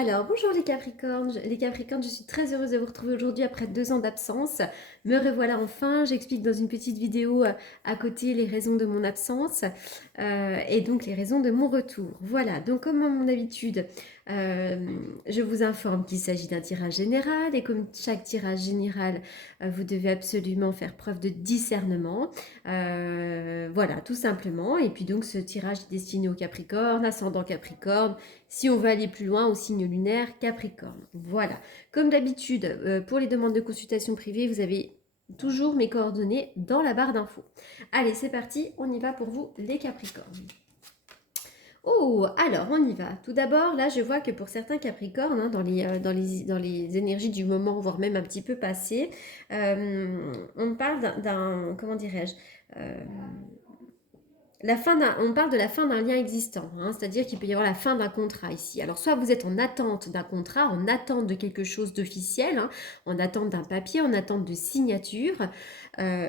Alors, bonjour les Capricornes. Les Capricornes, je suis très heureuse de vous retrouver aujourd'hui après 2 ans d'absence. Me revoilà enfin. J'explique dans une petite vidéo à côté les raisons de mon absence et donc les raisons de mon retour. Voilà, donc comme à mon habitude, euh, je vous informe qu'il s'agit d'un tirage général et comme chaque tirage général, vous devez absolument faire preuve de discernement. Voilà, tout simplement. Et puis donc ce tirage est destiné aux Capricornes, ascendant Capricorne. Si on veut aller plus loin, au signe lunaire Capricorne. Voilà. Comme d'habitude, pour les demandes de consultation privée, vous avez toujours mes coordonnées dans la barre d'infos. Allez, c'est parti, on y va pour vous, les Capricornes. Oh, alors on y va. Tout d'abord, là, je vois que pour certains Capricornes, hein, dans les énergies du moment, voire même un petit peu passé, on parle comment dirais-je, euh, on parle de la fin d'un lien existant, hein, c'est-à-dire qu'il peut y avoir la fin d'un contrat ici. Alors soit vous êtes en attente d'un contrat, en attente de quelque chose d'officiel, hein, en attente d'un papier, en attente de signature,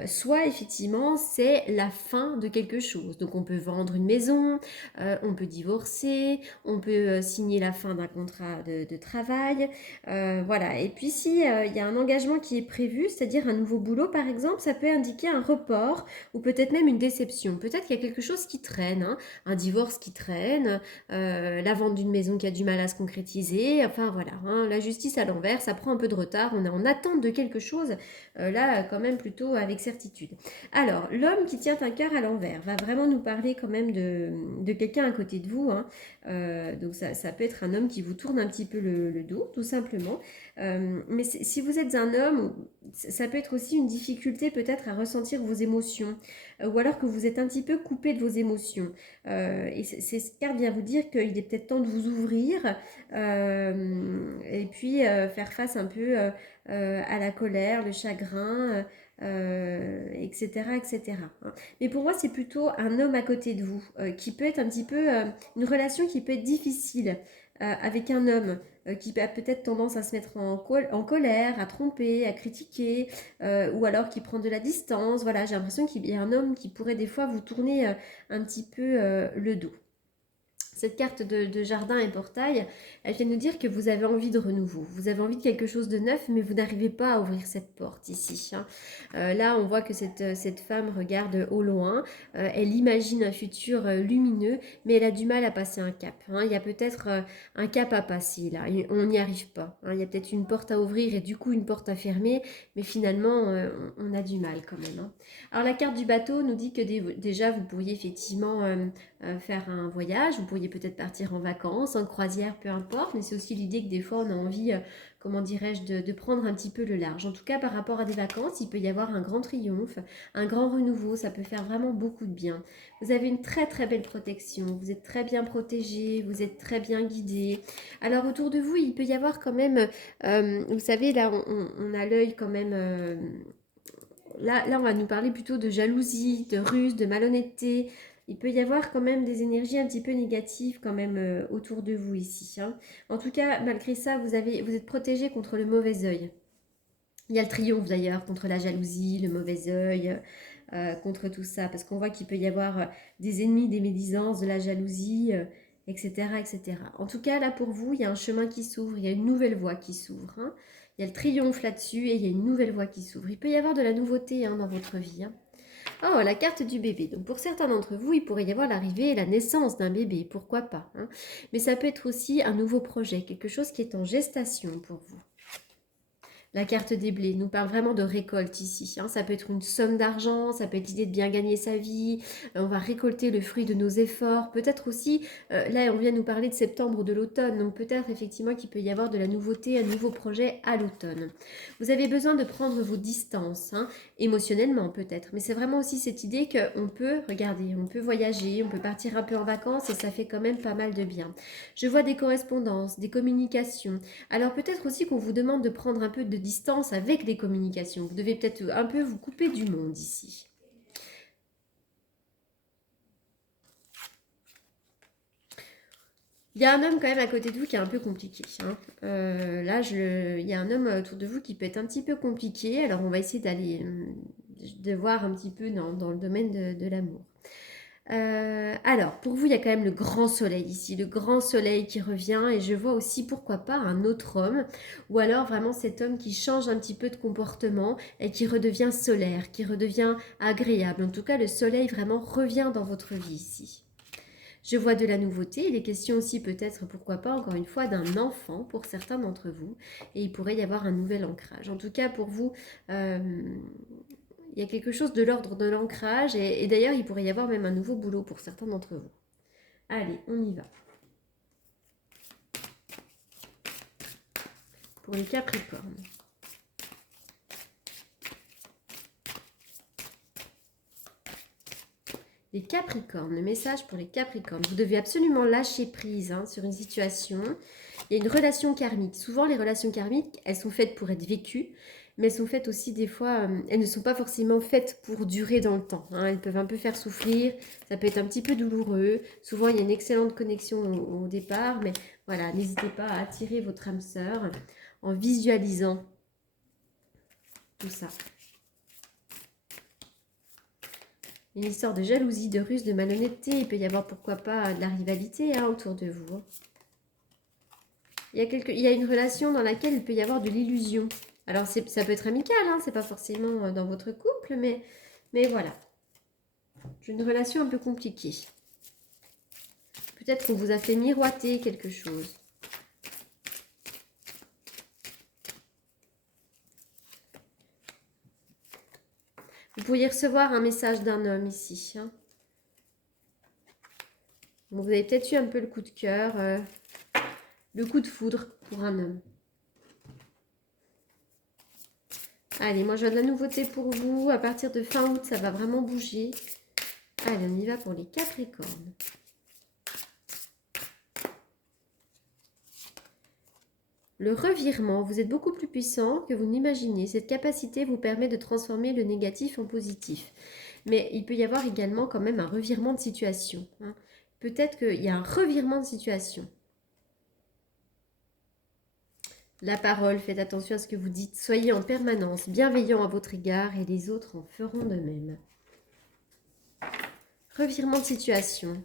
soit effectivement c'est la fin de quelque chose. Donc on peut vendre une maison, on peut divorcer, on peut signer la fin d'un contrat de travail, voilà. Et puis si il y a un engagement qui est prévu, c'est-à-dire un nouveau boulot par exemple, ça peut indiquer un report ou peut-être même une déception. Peut-être qu'il y a quelque chose qui traîne, hein, un divorce qui traîne, la vente d'une maison qui a du mal à se concrétiser, enfin voilà, hein, la justice à l'envers, ça prend un peu de retard, on est en attente de quelque chose, là quand même plutôt avec certitude. Alors, l'homme qui tient un cœur à l'envers va vraiment nous parler quand même de quelqu'un à côté de vous, hein. Donc ça peut être un homme qui vous tourne un petit peu le dos, tout simplement. Mais si vous êtes un homme, ça peut être aussi une difficulté peut-être à ressentir vos émotions, ou alors que vous êtes un petit peu coupé de vos émotions. Et cette carte vient vous dire qu'il est peut-être temps de vous ouvrir et puis faire face un peu à la colère, le chagrin, etc., etc. Mais pour moi, c'est plutôt un homme à côté de vous qui peut être un petit peu une relation qui peut être difficile avec un homme qui a peut-être tendance à se mettre en colère, à tromper, à critiquer, ou alors qui prend de la distance. Voilà, j'ai l'impression qu'il y a un homme qui pourrait des fois vous tourner un petit peu le dos. Cette carte de jardin et portail, elle vient nous dire que vous avez envie de renouveau. Vous avez envie de quelque chose de neuf, mais vous n'arrivez pas à ouvrir cette porte ici, hein. Là, on voit que cette femme regarde au loin. Elle imagine un futur lumineux, mais elle a du mal à passer un cap, hein. Il y a peut-être un cap à passer là. On n'y arrive pas, hein. Il y a peut-être une porte à ouvrir et du coup une porte à fermer, mais finalement, on a du mal quand même, hein. Alors la carte du bateau nous dit que déjà, vous pourriez effectivement faire un voyage, vous pourriez peut-être partir en vacances, en croisière, peu importe, mais c'est aussi l'idée que des fois on a envie, comment dirais-je, de prendre un petit peu le large. En tout cas, par rapport à des vacances, il peut y avoir un grand triomphe, un grand renouveau, ça peut faire vraiment beaucoup de bien. Vous avez une très très belle protection, vous êtes très bien protégé, vous êtes très bien guidé. Alors autour de vous, il peut y avoir quand même, vous savez, là on a l'œil quand même... Là, on va nous parler plutôt de jalousie, de ruse, de malhonnêteté. Il peut y avoir quand même des énergies un petit peu négatives quand même autour de vous ici, hein. En tout cas, malgré ça, vous êtes protégé contre le mauvais œil. Il y a le triomphe d'ailleurs contre la jalousie, le mauvais œil, contre tout ça, parce qu'on voit qu'il peut y avoir des ennemis, des médisances, de la jalousie, etc., etc. En tout cas, là pour vous, il y a un chemin qui s'ouvre, il y a une nouvelle voie qui s'ouvre, hein. Il y a le triomphe là-dessus et il y a une nouvelle voie qui s'ouvre. Il peut y avoir de la nouveauté, hein, dans votre vie, hein. Oh, la carte du bébé. Donc pour certains d'entre vous, il pourrait y avoir l'arrivée et la naissance d'un bébé, pourquoi pas, hein. Mais ça peut être aussi un nouveau projet, quelque chose qui est en gestation pour vous. La carte des blés nous parle vraiment de récolte ici, hein. Ça peut être une somme d'argent, ça peut être l'idée de bien gagner sa vie. On va récolter le fruit de nos efforts. Peut-être aussi, là on vient nous parler de septembre ou de l'automne, donc peut-être effectivement qu'il peut y avoir de la nouveauté, un nouveau projet à l'automne. Vous avez besoin de prendre vos distances, hein, émotionnellement peut-être, mais c'est vraiment aussi cette idée qu'on peut, regardez, on peut voyager, on peut partir un peu en vacances et ça fait quand même pas mal de bien. Je vois des correspondances, des communications. Alors peut-être aussi qu'on vous demande de prendre un peu de distance avec les communications. Vous devez peut-être un peu vous couper du monde ici. Il y a un homme quand même à côté de vous qui est un peu compliqué, hein. Là, il y a un homme autour de vous qui peut être un petit peu compliqué. Alors on va essayer de voir un petit peu dans le domaine de l'amour. Alors, pour vous, il y a quand même le grand soleil ici, le grand soleil qui revient et je vois aussi, pourquoi pas, un autre homme ou alors vraiment cet homme qui change un petit peu de comportement et qui redevient solaire, qui redevient agréable. En tout cas, le soleil vraiment revient dans votre vie ici. Je vois de la nouveauté, il est question aussi peut-être, pourquoi pas, encore une fois, d'un enfant pour certains d'entre vous et il pourrait y avoir un nouvel ancrage. En tout cas, pour vous, il y a quelque chose de l'ordre de l'ancrage et d'ailleurs, il pourrait y avoir même un nouveau boulot pour certains d'entre vous. Allez, on y va. Pour les Capricornes. Les Capricornes, le message pour les Capricornes. Vous devez absolument lâcher prise sur une situation. Il y a une relation karmique. Souvent, les relations karmiques, elles sont faites pour être vécues, mais elles sont faites aussi des fois, elles ne sont pas forcément faites pour durer dans le temps. Elles peuvent un peu faire souffrir, ça peut être un petit peu douloureux. Souvent, il y a une excellente connexion au départ, mais voilà, n'hésitez pas à attirer votre âme sœur en visualisant tout ça. Une histoire de jalousie, de ruse, de malhonnêteté. Il peut y avoir, pourquoi pas, de la rivalité autour de vous. Il y a une relation dans laquelle il peut y avoir de l'illusion. Alors, ça peut être amical, c'est pas forcément dans votre couple, mais voilà. C'est une relation un peu compliquée. Peut-être qu'on vous a fait miroiter quelque chose. Vous pourriez recevoir un message d'un homme ici. Bon, vous avez peut-être eu un peu le coup de cœur, le coup de foudre pour un homme. Allez, moi, j'ai de la nouveauté pour vous. À partir de fin août, ça va vraiment bouger. Allez, on y va pour les Capricornes. Le revirement, vous êtes beaucoup plus puissant que vous n'imaginez. Cette capacité vous permet de transformer le négatif en positif. Mais il peut y avoir également quand même un revirement de situation. Peut-être qu'il y a un revirement de situation. La parole, faites attention à ce que vous dites. Soyez en permanence bienveillant à votre égard et les autres en feront de même. Revirement de situation.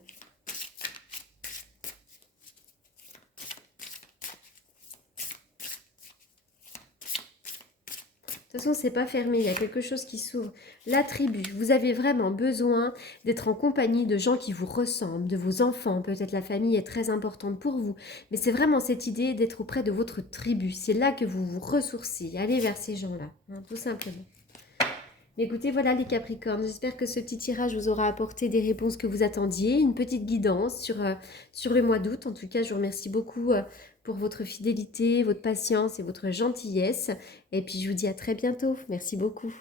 De toute façon, c'est pas fermé, il y a quelque chose qui s'ouvre. La tribu, vous avez vraiment besoin d'être en compagnie de gens qui vous ressemblent, de vos enfants. Peut-être la famille est très importante pour vous. Mais c'est vraiment cette idée d'être auprès de votre tribu. C'est là que vous vous ressourcez. Allez vers ces gens-là, tout simplement. Mais écoutez, voilà les Capricornes. J'espère que ce petit tirage vous aura apporté des réponses que vous attendiez. Une petite guidance sur le mois d'août. En tout cas, je vous remercie beaucoup pour votre fidélité, votre patience et votre gentillesse. Et puis, je vous dis à très bientôt. Merci beaucoup.